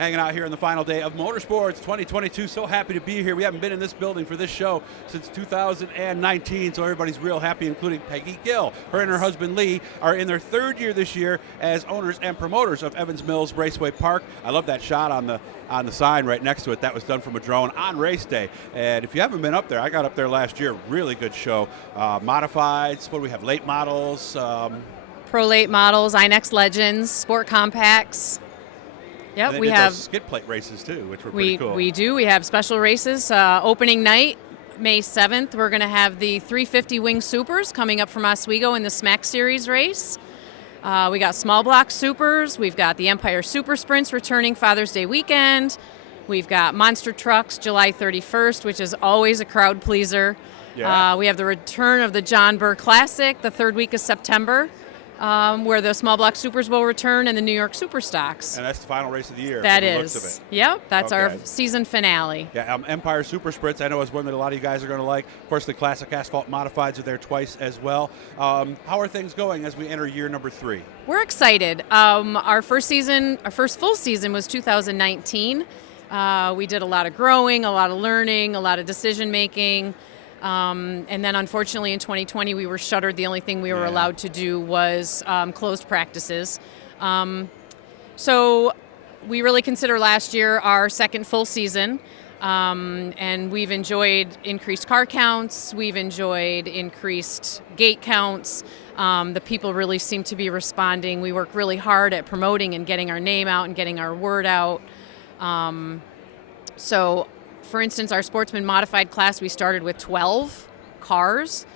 hanging out here on the final day of Motorsports 2022. So happy to be here. We haven't been in this building for this show since 2019, so everybody's real happy, including Peggy Gill. Her and her husband Lee are in their third year this year as owners and promoters of Evans Mills Raceway Park. I love that shot on the sign right next to it. That was done from a drone on race day. And if you haven't been up there, I got up there last year. Really good show. Modifieds, what do we have? Late models. Pro late models, INX Legends, Sport Compacts. Yep, we have skid plate races too, which were pretty cool. We do. We have special races. Opening night, May 7th, we're going to have the 350 Wing Supers coming up from Oswego in the SMAC Series race. We got small block supers. We've got the Empire Super Sprints returning Father's Day weekend. We've got Monster Trucks July 31st, which is always a crowd pleaser. Yeah. We have the return of the John Burr Classic the third week of September. Where the small block supers will return and the New York Super Stocks. And that's the final race of the year. That from the is. looks of it. Yep, that's our season finale. Yeah, Empire Super Sprints, I know is one that a lot of you guys are going to like. Of course, the Classic Asphalt Modifieds are there twice as well. How are things going as we enter year number 3? We're excited. Our first full season was 2019. We did a lot of growing, a lot of learning, a lot of decision making. And then unfortunately in 2020 we were shuttered. The only thing we were allowed to do was closed practices. So we really consider last year our second full season. And we've enjoyed increased car counts. We've enjoyed increased gate counts. The people really seem to be responding. We work really hard at promoting and getting our name out and getting our word out. So for instance, our Sportsman Modified class, we started with 12 cars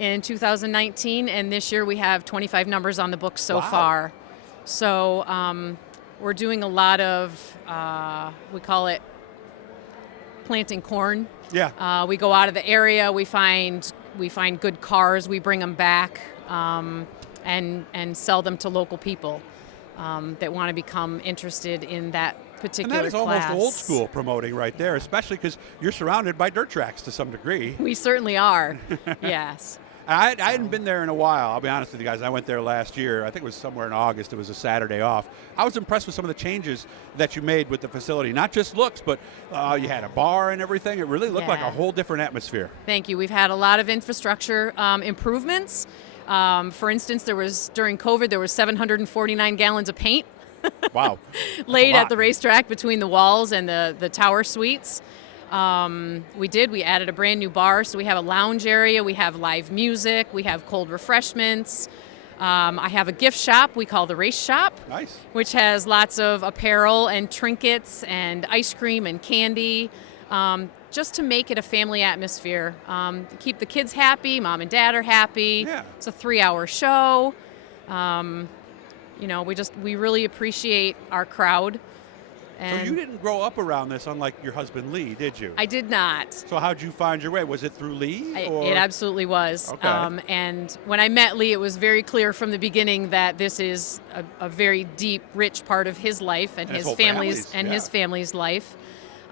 in 2019, and this year we have 25 numbers on the books so far. So we're doing a lot of, we call it planting corn. Yeah. We go out of the area, we find good cars, we bring them back and sell them to local people that want to become interested in that particular class. And that is class. almost old school promoting right there, especially because you're surrounded by dirt tracks to some degree. We certainly are, yes. I hadn't been there in a while, I'll be honest with you guys. I went there last year. I think it was somewhere in August. It was a Saturday off. I was impressed with some of the changes that you made with the facility. Not just looks, but you had a bar and everything. It really looked like a whole different atmosphere. Thank you. We've had a lot of infrastructure improvements. For instance, during COVID, there was 749 gallons of paint. Wow. laid at the racetrack between the walls and the tower suites. We added a brand new bar, so we have a lounge area, we have live music, we have cold refreshments. I have a gift shop we call the Race Shop. Nice. Which has lots of apparel and trinkets and ice cream and candy, just to make it a family atmosphere. Keep the kids happy, mom and dad are happy. Yeah. It's a 3-hour show. We really appreciate our crowd. And so you didn't grow up around this, unlike your husband Lee, did you? I did not. So how'd you find your way? Was it through Lee? It absolutely was. Okay. And when I met Lee, it was very clear from the beginning that this is a very deep, rich part of his life and his family's life.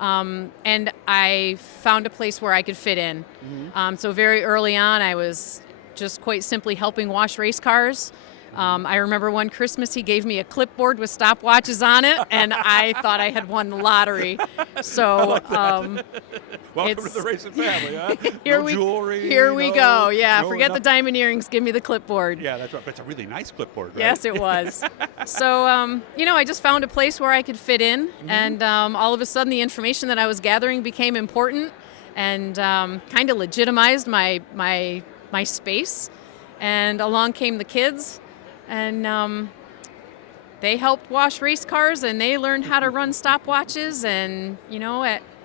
And I found a place where I could fit in. Mm-hmm. So very early on, I was just quite simply helping wash race cars. I remember one Christmas he gave me a clipboard with stopwatches on it, and I thought I had won the lottery. So welcome to the racing family, huh? Jewelry. Here we go. Yeah, forget the diamond earrings. Give me the clipboard. Yeah, that's right. But it's a really nice clipboard, right? Yes, it was. So, I just found a place where I could fit in, and all of a sudden the information that I was gathering became important and kind of legitimized my space. And along came the kids. And they helped wash race cars, and they learned how to run stopwatches. And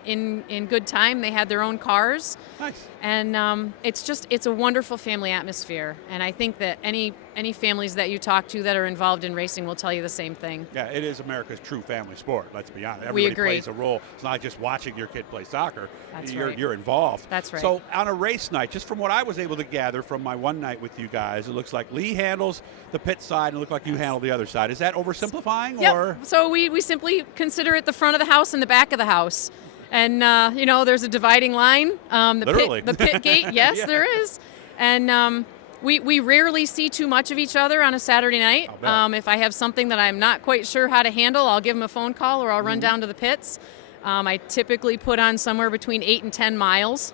in good time, they had their own cars. Nice. And it's a wonderful family atmosphere. And I think that any families that you talk to that are involved in racing will tell you the same thing. Yeah, it is America's true family sport. Let's be honest. We Everybody agree. Plays a role. It's not just watching your kid play soccer. That's right. You're involved. That's right. So on a race night, just from what I was able to gather from my one night with you guys, it looks like Lee handles the pit side and it looked like you handle the other side. Is that oversimplifying? Yep. Or? So we simply consider it the front of the house and the back of the house. And, there's a dividing line. Literally. The pit gate, yes, there is. And We rarely see too much of each other on a Saturday night. If I have something that I'm not quite sure how to handle, I'll give him a phone call or I'll run down to the pits. I typically put on somewhere between 8 and 10 miles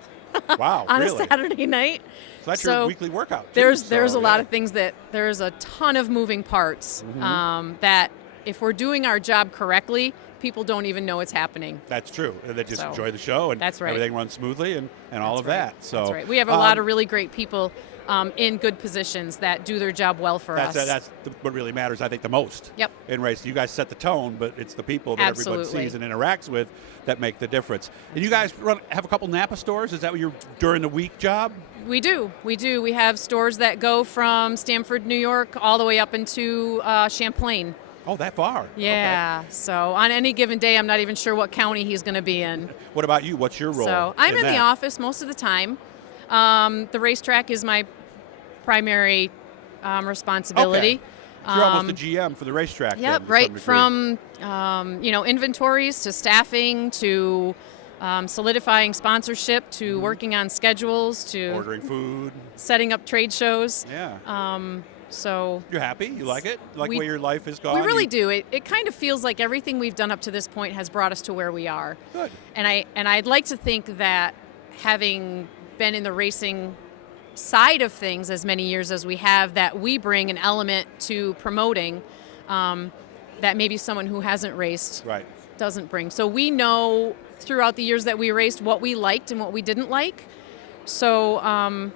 wow, on really? a Saturday night. So that's your weekly workout, too. There's a lot of things there's a ton of moving parts that if we're doing our job correctly, people don't even know it's happening. That's true. They just enjoy the show and that's right. everything runs smoothly and all of that. So that's right. We have a lot of really great people in good positions that do their job well for us. That's what really matters, I think, the most in racing. You guys set the tone, but it's the people that everyone sees and interacts with that make the difference. And you guys have a couple Napa stores? Is that what your during the week job? We do. We have stores that go from Stamford, New York, all the way up into Champlain. Oh, that far? Yeah. Okay. So on any given day, I'm not even sure what county he's going to be in. What about you? What's your role? So I'm in the office most of the time. The racetrack is my primary responsibility. Okay. So you're almost the GM for the racetrack. Yep, right from inventories to staffing to solidifying sponsorship to working on schedules to ordering food, setting up trade shows. Yeah. So you're happy? You like it? You like the way your life has gone? We really do. It kind of feels like everything we've done up to this point has brought us to where we are. Good. And I'd like to think that having been in the racing side of things as many years as we have, that we bring an element to promoting that maybe someone who hasn't raced doesn't bring. So we know throughout the years that we raced what we liked and what we didn't like. So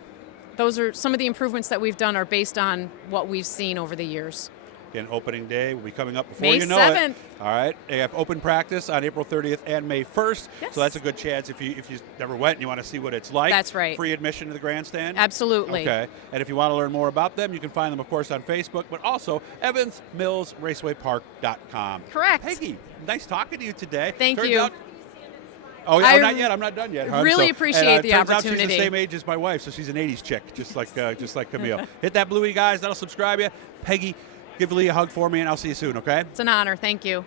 those are some of the improvements that we've done are based on what we've seen over the years. Again, opening day will be coming up before May you know 7th. it. All right. They have open practice on April 30th and May 1st. Yes. So that's a good chance if you never went and you want to see what it's like. That's right. Free admission to the grandstand. Absolutely. Okay. And if you want to learn more about them, you can find them, of course, on Facebook, but also Evans Mills Raceway Park.com. Correct. Peggy, nice talking to you today. Thank Turns you. Out, oh, yeah, not yet. I'm not done yet. Really appreciate the turns opportunity. Out she's the same age as my wife, so she's an 80s chick, just like Camille. Hit that bluey, guys. That'll subscribe you. Peggy, give Lee a hug for me, and I'll see you soon, okay? It's an honor. Thank you.